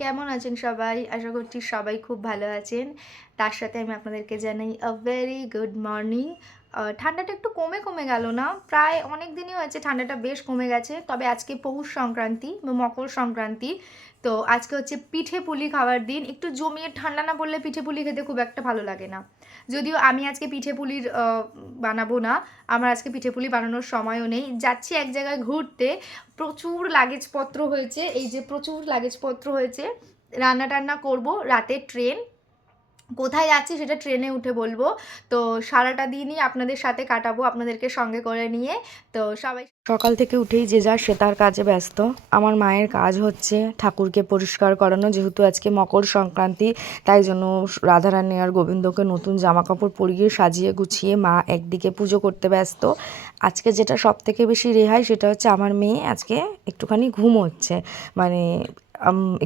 কেমন আছেন সবাই? আশা করছি সবাই খুব ভালো আছেন। তার সাথে আমি আপনাদেরকে জানাই আ ভেরি গুড মর্নিং ঠান্ডাটা একটু কমে কমে গেল না? প্রায় অনেক দিনই হয়েছে ঠান্ডাটা বেশ কমে গেছে। তবে আজকে পৌষ সংক্রান্তি বা মকর সংক্রান্তি। তো আজকে হচ্ছে পিঠে পুলি খাওয়ার দিন। একটু জমিয়ে ঠান্ডা না পড়লে পিঠে পুলি খেতে খুব একটা ভালো লাগে না। যদিও আমি আজকে পিঠে পুলির বানাবো না। আমার আজকে পিঠে পুলি বানানোর সময়ও নেই। যাচ্ছি এক জায়গায় ঘুরতে। প্রচুর লাগেজপত্র হয়েছে। এই যে প্রচুর লাগেজপত্র হয়েছে। রান্না টান্না করব। রাতে ট্রেন কোথায় যাচ্ছি সেটা ট্রেনে উঠে বলব। তো সারাটা দিনই আপনাদের সাথে কাটাবো, আপনাদেরকে সঙ্গে করে নিয়ে। তো সবাই সকাল থেকে উঠেই যে যার সে তার কাজে ব্যস্ত। আমার মায়ের কাজ হচ্ছে ঠাকুরকে পরিষ্কার করানো, যেহেতু আজকে মকর সংক্রান্তি, তাই জন্য রাধারানী আর গোবিন্দকে নতুন জামা কাপড় পরিয়ে সাজিয়ে গুছিয়ে মা একদিকে পুজো করতে ব্যস্ত। আজকে যেটা সব থেকে বেশি রেহাই সেটা হচ্ছে আমার মেয়ে আজকে একটুখানি ঘুম হচ্ছে মানে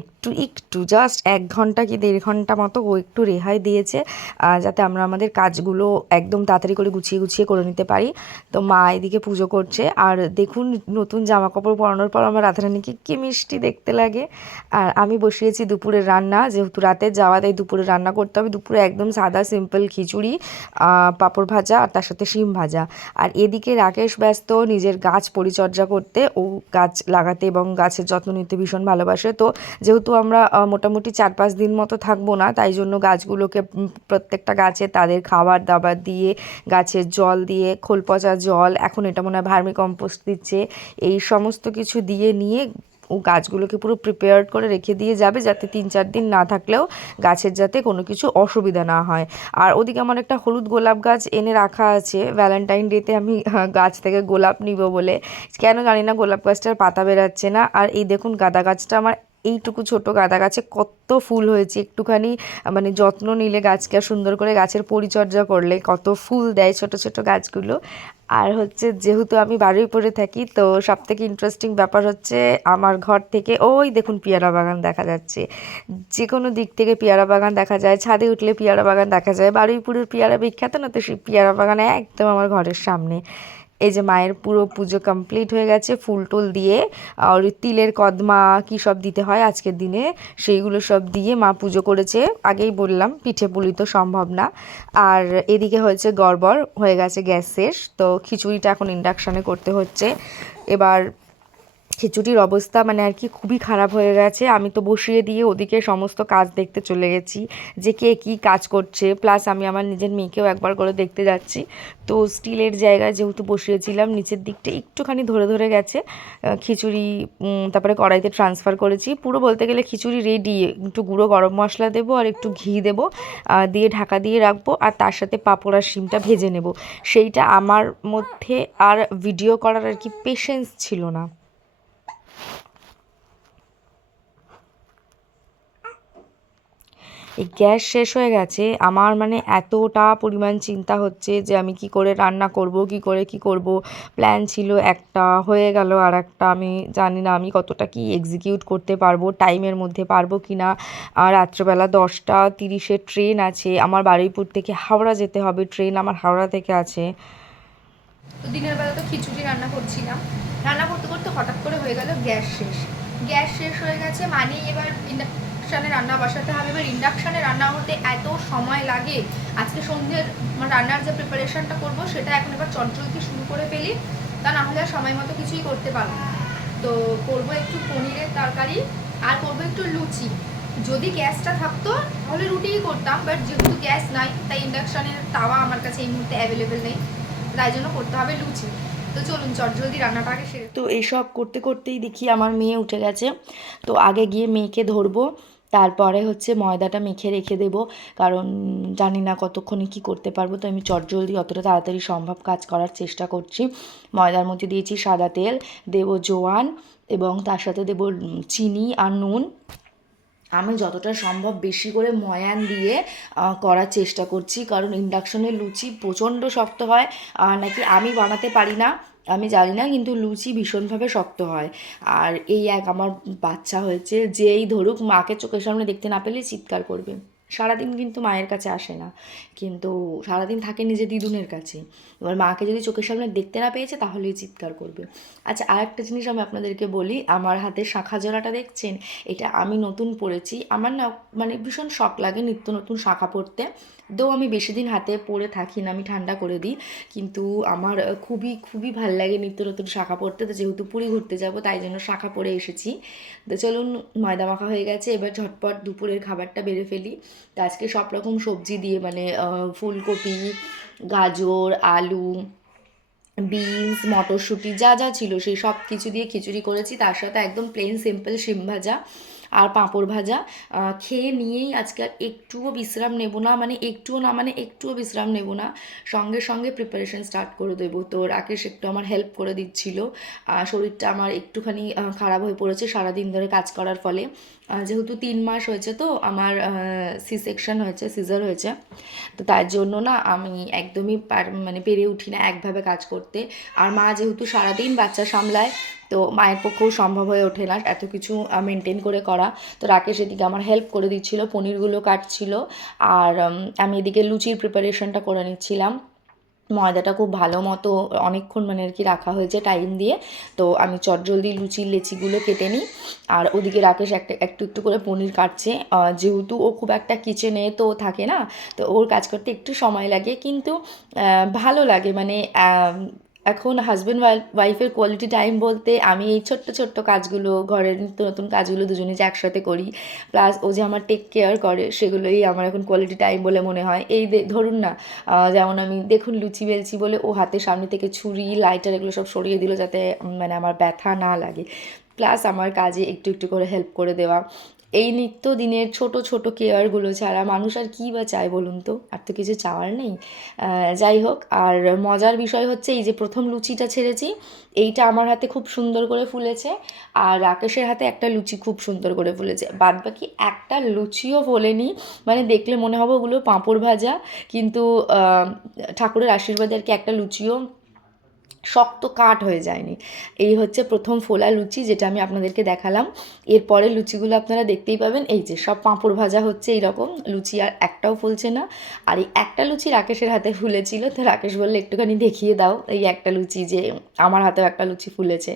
একটু একটু জাস্ট এক ঘণ্টা কি দেড় ঘণ্টা মতো ও একটু রেহাই দিয়েছে যাতে আমরা আমাদের কাজগুলো একদম তাড়াতাড়ি করে গুছিয়ে গুছিয়ে করে নিতে পারি। তো মা এদিকে পুজো করছে। আর দেখুন, নতুন জামা কাপড় পরানোর পর আমার রাধারানীকে কি মিষ্টি দেখতে লাগে। আর আমি বসিয়েছি দুপুরের রান্না। যেহেতু রাতে যাওয়া, তাই দুপুরে রান্না করতে হবে। দুপুরে একদম সাদা সিম্পল খিচুড়ি পাঁপড় ভাজা আর তার সাথে শিম ভাজা। আর এদিকে রাকেশ ব্যস্ত, নিজের গাছ পরিচর্যা করতে। ও গাছ লাগাতে এবং গাছের যত্ন নিতে ভীষণ ভালোবাসে। তো যেহেতু আমরা মোটামুটি চার পাঁচ দিন মতো থাকব না, তাই জন্য গাছগুলোকে প্রত্যেকটা গাছে তাদের খাবার দাবার দিয়ে, গাছের জল দিয়ে, খোল পচা জল, এখন এটা মনে হয় ভার্মি কম্পোস্ট দিচ্ছে, এই সমস্ত কিছু দিয়ে নিয়ে ও গাছগুলোকে পুরো প্রিপেয়ার্ড করে রেখে দিয়ে যাবে, যাতে তিন চার দিন না থাকলেও গাছের যাতে কোনো কিছু অসুবিধা না হয়। আর ওদিকে আমার একটা হলুদ গোলাপ গাছ এনে রাখা আছে ভ্যালেন্টাইন ডেতে আমি গাছ থেকে গোলাপ নিব বলে, কেন জানি না গোলাপ গাছটার পাতা বেরাচ্ছে না, আর এই দেখুন গাঁদা গাছটা আমার এইটুকু ছোট গাঁদা গাছে কত ফুল হয়েছে, একটুখানি মানে যত্ন নিলে গাছকে সুন্দর করে গাছের পরিচর্যা করলে কত ফুল দেয় ছোট ছোট গাছগুলো। আর হচ্ছে যেহেতু আমি বাড়ির পরে থাকি, তো সব থেকে ইন্টারেস্টিং ব্যাপার হচ্ছে আমার ঘর থেকে, ওই দেখুন পেয়ারা বাগান দেখা যাচ্ছে। যে কোনো দিক থেকে পেয়ারা বাগান দেখা যায়, ছাদে উঠলে পেয়ারা বাগান দেখা যায়, বারুইপুরের পেয়ারা বিখ্যাত না, তো সেই পেয়ারা বাগান একদম আমার ঘরের সামনে। এই যে মায়ের পুরো পুজো কমপ্লিট হয়ে গেছে, ফুল টুল দিয়ে, আর তিলের কদমা কী সব দিতে হয় আজকের দিনে, সেইগুলো সব দিয়ে মা পুজো করেছে। আগেই বললাম, পিঠে পুলি তো সম্ভব না। আর এদিকে হয়েছে গড়বড়, হয়ে গেছে গ্যাস শেষ, তো খিচুড়িটা এখন ইন্ডাকশানে করতে হচ্ছে। এবার খিচুড়ির অবস্থা মানে আর কি খুবই খারাপ হয়ে গেছে। আমি তো বসিয়ে দিয়ে ওদিকে সমস্ত কাজ দেখতে চলে গেছি, যে কে কী কাজ করছে। প্লাস আমি আমার নিজের মেয়েকেও একবার করে দেখতে যাচ্ছি। তো স্টিলের জায়গায় যেহেতু বসিয়েছিলাম, নিচের দিকটা একটুখানি ধরে ধরে গেছে। খিচুড়ি তারপরে কড়াইতে ট্রান্সফার করেছি। পুরো বলতে গেলে খিচুড়ি রেডি একটু গুঁড়ো গরম মশলা দেবো আর একটু ঘি দেবো দিয়ে ঢাকা দিয়ে রাখব আর তার সাথে পাঁপড় আর শিমটা ভেজে নেব। সেইটা আমার মধ্যে আর ভিডিও করার আর কি পেশেন্স ছিল না। এই গ্যাস শেষ হয়ে গেছে। আমার মানে এতটা পরিমাণ চিন্তা হচ্ছে যে আমি কি করে রান্না করব, কি করে কি করব। প্ল্যান ছিল একটা, হয়ে গেল আর একটা আমি জানি না আমি কতটা কি এক্সিকিউট করতে পারব টাইমের মধ্যে পারব কি না। রাত্রেবেলা দশটা তিরিশে ট্রেন আছে। আমার বারুইপুর থেকে হাওড়া যেতে হবে। ট্রেন আমার হাওড়া থেকে আছে। দিনের বেলা তো খিচুড়ি রান্না করছিলাম। রান্না করতে করতে হঠাৎ করে হয়ে গেল গ্যাস শেষ। গ্যাস শেষ হয়ে গেছে মানে এবার ইন্ডাকশানে রান্না বসাতে হবে। এবার ইন্ডাকশানে রান্না হতে এত সময় লাগে। আজকে সন্ধ্যের মানে রান্নার যে প্রিপারেশনটা করব, সেটা এখন এবার চটজলদি শুরু করে ফেলি। তা না হলে আর সময় মতো কিছুই করতে পারব না। তো করব একটু পনিরের তরকারি, আর করব একটু লুচি। যদি গ্যাসটা থাকতো, তাহলে রুটিই করতাম বাট যেহেতু গ্যাস নাই, তাই ইন্ডাকশানের তাওয়া আমার কাছে এই মুহূর্তে অ্যাভেলেবেল নেই। তাই জন্য করতে হবে লুচি। তো চলুন, চটজলদি রান্নাটা আগে সেরে তো এইসব করতে করতেই দেখি আমার মেয়ে উঠে গেছে। তো আগে গিয়ে মেয়েকে ধরবো। তারপরে হচ্ছে ময়দাটা মেখে রেখে দেবো। কারণ জানি না কতক্ষণে কি করতে পারব, তো আমি চটজলদি অতটা তাড়াতাড়ি সম্ভব কাজ করার চেষ্টা করছি। ময়দার মধ্যে দিয়েছি সাদা তেল, দেবো জোয়ান এবং তার সাথে দেবো চিনি আর নুন। আমি যতটা সম্ভব বেশি করে ময়ান দিয়ে করার চেষ্টা করছি। কারণ ইন্ডাকশনের লুচি প্রচণ্ড শক্ত হয় নাকি আমি বানাতে পারি না। আমি জানি না, কিন্তু লুচি ভীষণভাবে শক্ত হয়। আর এই এক আমার বাচ্চা হয়েছে, যেই ধরুক, মাকে চোখের সামনে দেখতে না পেলে চিৎকার করবে। সারাদিন কিন্তু মায়ের কাছে আসে না। কিন্তু সারাদিন থাকে নিজের দিদুনের কাছে। এবার মাকে যদি চোখের সামনে দেখতে না পেয়েছে, তাহলেই চিৎকার করবে। আচ্ছা আর একটা জিনিস আমি আপনাদেরকে বলি, আমার হাতে শাখা জোড়াটা দেখছেন? এটা আমি নতুন পরেছি আমার না মানে ভীষণ শখ লাগে নিত্য নতুন শাখা পরতে দো আমি বেশি দিন হাতে পরে থাকি না, আমি ঠান্ডা করে দিই। কিন্তু আমার খুবই খুবই ভালো লাগে নিত্য নতুন শাখা পরতে তো যেহেতু পুরী ঘুরতে যাব, তাই জন্য শাখা পরে এসেছি। তো চলুন, ময়দা মাখা হয়ে গেছে। এবার ঝটপট দুপুরের খাবারটা বেড়ে ফেলি। তো আজকে সব রকম সবজি দিয়ে মানে ফুলকপি, গাজর, আলু, বিনস, মটরশুঁটি, যা যা ছিল সেই সব কিছু দিয়ে খিচুড়ি করেছি। তার সাথে একদম প্লেন সিম্পল শিম ভাজা। আর পাঁপড় ভাজা। খেয়ে নিয়েই আজকে আর একটুও বিশ্রাম নেব না মানে একটুও না মানে একটুও বিশ্রাম নেব না। সঙ্গে সঙ্গে প্রিপারেশন স্টার্ট করে দেবো। তো রাকেশ একটু আমার হেল্প করে দিচ্ছিল। শরীরটা আমার একটুখানি খারাপ হয়ে পড়েছে সারাদিন ধরে কাজ করার ফলে। যেহেতু তিন মাস হয়েছে তো, আমার সি সেকশন হয়েছে সিজার হয়েছে। তো তার জন্য না আমি একদমই মানে পেরে উঠি না একভাবে কাজ করতে। আর মা যেহেতু সারাদিন বাচ্চা সামলায় তো মায়ের পক্ষেও সম্ভব হয়ে ওঠে না এত কিছু মেনটেন করে করা। তো রাকেশ এদিকে আমার হেল্প করে দিচ্ছিল, পনিরগুলো কাটছিল। আর আমি এদিকে লুচির প্রিপারেশনটা করে নিচ্ছিলাম। ময়দাটা খুব ভালো মতো অনেকক্ষণ মানে আর কি রাখা হয়েছে টাইম দিয়ে। তো আমি চটজলদি লুচির লেচিগুলো কেটে নিই। আর ওদিকে রাকেশ একটা, একটু একটু করে পনির কাটছে। যেহেতু ও খুব একটা কিচেনে তো থাকে না, তো ওর কাজ করতে একটু সময় লাগে। কিন্তু ভালো লাগে মানে এখন হাজব্যান্ড ওয়াইফের কোয়ালিটি টাইম বলতে আমি এই ছোট্ট ছোট্ট কাজগুলো, ঘরের নিত্য নতুন কাজগুলো দুজনে যে একসাথে করি প্লাস ও যে আমার টেক কেয়ার করে, সেগুলোই আমার এখন কোয়ালিটি টাইম বলে মনে হয়। এই ধরুন না যেমন আমি দেখুন লুচি বেলছি বলে ও হাতে সামনে থেকে ছুরি লাইটার এগুলো সব সরিয়ে দিল যাতে মানে আমার ব্যথা না লাগে। প্লাস আমার কাজে একটু একটু করে হেল্প করে দেওয়া। এই নিত্য দিনের ছোট ছোট কেয়ারগুলো ছাড়া মানুষ আর কী বা চায় বলুন তো? আর তো কিছু চাওয়ার নেই। যাই হোক, আর মজার বিষয় হচ্ছে এই যে প্রথম লুচিটা ছেড়েছি, এইটা আমার হাতে খুব সুন্দর করে ফুলেছে, আর রাকেশের হাতে একটা লুচি খুব সুন্দর করে ফুলেছে। বাদ বাকি একটা লুচিও ফোলেনি মানে দেখলে মনে হবে ওগুলো পাঁপড় ভাজা, কিন্তু ঠাকুরের আশীর্বাদে আর কি একটা লুচিও শক্ত কাঠ হয়ে যায়নি। এই হচ্ছে প্রথম ফোলা লুচি যেটা আমি আপনাদেরকে দেখালাম। এরপরে লুচিগুলো আপনারা দেখতেই পাবেন। এই যে সব পাঁপড় ভাজা হচ্ছে এইরকম। লুচি আর একটাও ফুলছে না। আর এই একটা লুচি রাকেশের হাতে ফুলেছিল। তো রাকেশ বললে, একটুখানি দেখিয়ে দাও এই একটা লুচি যে আমার হাতেও একটা লুচি ফুলেছে।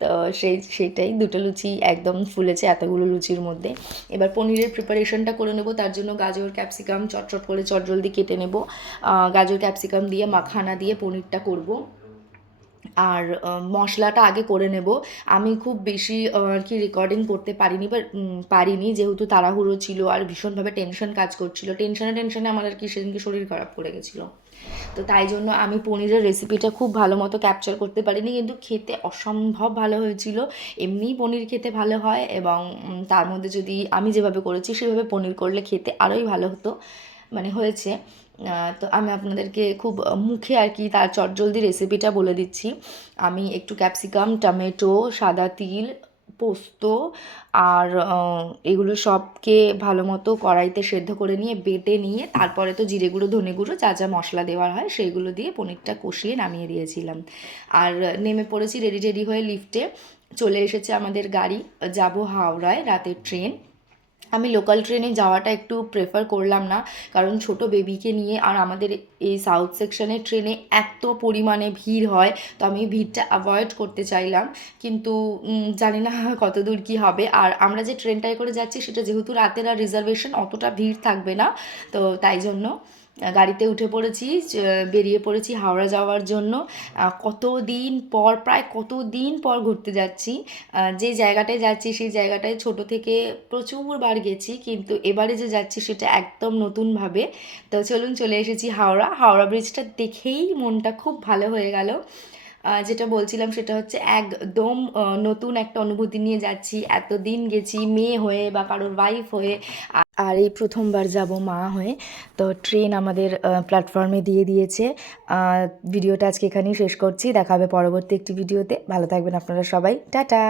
তো সেই, সেইটাই দুটো লুচি একদম ফুলেছে এতগুলো লুচির মধ্যে। এবার পনিরের প্রিপারেশনটা করে নেব। তার জন্য গাজর ক্যাপসিকাম চটচট করে চটজলদি কেটে নেব। গাজর ক্যাপসিকাম দিয়ে মাখানা দিয়ে পনিরটা করব। আর মশলাটা আগে করে নেব। আমি খুব বেশি আর কি রেকর্ডিং করতে পারিনি বা পারিনি। যেহেতু তাড়াহুড়ো ছিল আর ভীষণভাবে টেনশন কাজ করছিল। টেনশনে টেনশনে আমার আর কি সেদিনকে শরীর খারাপ করে গেছিল। তো তাই জন্য আমি পনিরের রেসিপিটা খুব ভালো মতো ক্যাপচার করতে পারিনি। কিন্তু খেতে অসম্ভব ভালো হয়েছিল। এমনিই পনির খেতে ভালো হয় এবং তার মধ্যে যদি আমি যেভাবে করেছি, সেভাবে পনির করলে খেতে আরোই ভালো হতো। মানে হয়েছে। তো আমি আপনাদেরকে খুব মুখে আর কি তার চটজলদি রেসিপিটা বলে দিচ্ছি। আমি একটু ক্যাপসিকাম টমেটো সাদা তিল, পোস্ত আর এগুলো সবকে ভালো মতো কড়াইতে সেদ্ধ করে নিয়ে বেটে নিয়ে তারপরে তো জিরে গুঁড়ো, ধনে গুঁড়ো, যা যা মশলা দেওয়ার হয় সেইগুলো দিয়ে পনিরটা কষিয়ে নামিয়ে দিয়েছিলাম। আর নেমে পড়েছি রেডি রেডি হয়ে লিফটে চলে এসেছে আমাদের গাড়ি। যাব হাওড়ায়, রাতের ট্রেন আমি লোকাল ট্রেনে যাওয়াটা একটু প্রেফার করলাম না। কারণ ছোট বেবিকে নিয়ে আর আমাদের এই সাউথ সেকশনের ট্রেনে এত পরিমাণে ভিড় হয়, তো আমি ভিড়টা অ্যাভয়েড করতে চাইলাম। কিন্তু জানি না কত দূর কী হবে। আর আমরা যে ট্রেনটায় করে যাচ্ছি, সেটা যেহেতু রাতের আর রিজার্ভেশন অতটা ভিড় থাকবে না। তো তাই জন্য গাড়িতে উঠে পড়েছি বেরিয়ে পড়েছি হাওড়া যাওয়ার জন্য। কত দিন পর, প্রায় কত দিন পর ঘুরতে যাচ্ছি যে জায়গাটায় যাচ্ছি সেই জায়গাটায় ছোট থেকে প্রচুরবার গেছি, কিন্তু এবারে যে যাচ্ছি সেটা একদম নতুনভাবে। তো চলুন চলে এসেছি হাওড়া। হাওড়া ব্রিজটা দেখেই মনটা খুব ভালো হয়ে গেল। যেটা বলছিলাম সেটা হচ্ছে একদম নতুন একটা অনুভূতি নিয়ে যাচ্ছি। এতদিন গেছি মেয়ে হয়ে বা কারোর ওয়াইফ হয়ে, আর এই প্রথমবার যাব মা হয়ে। তো ট্রেন আমাদের প্ল্যাটফর্মে দিয়ে দিয়েছে। ভিডিওটা আজকে এখানেই শেষ করছি। দেখা হবে পরবর্তী একটি ভিডিওতে ভালো থাকবেন আপনারা সবাই। টাটা!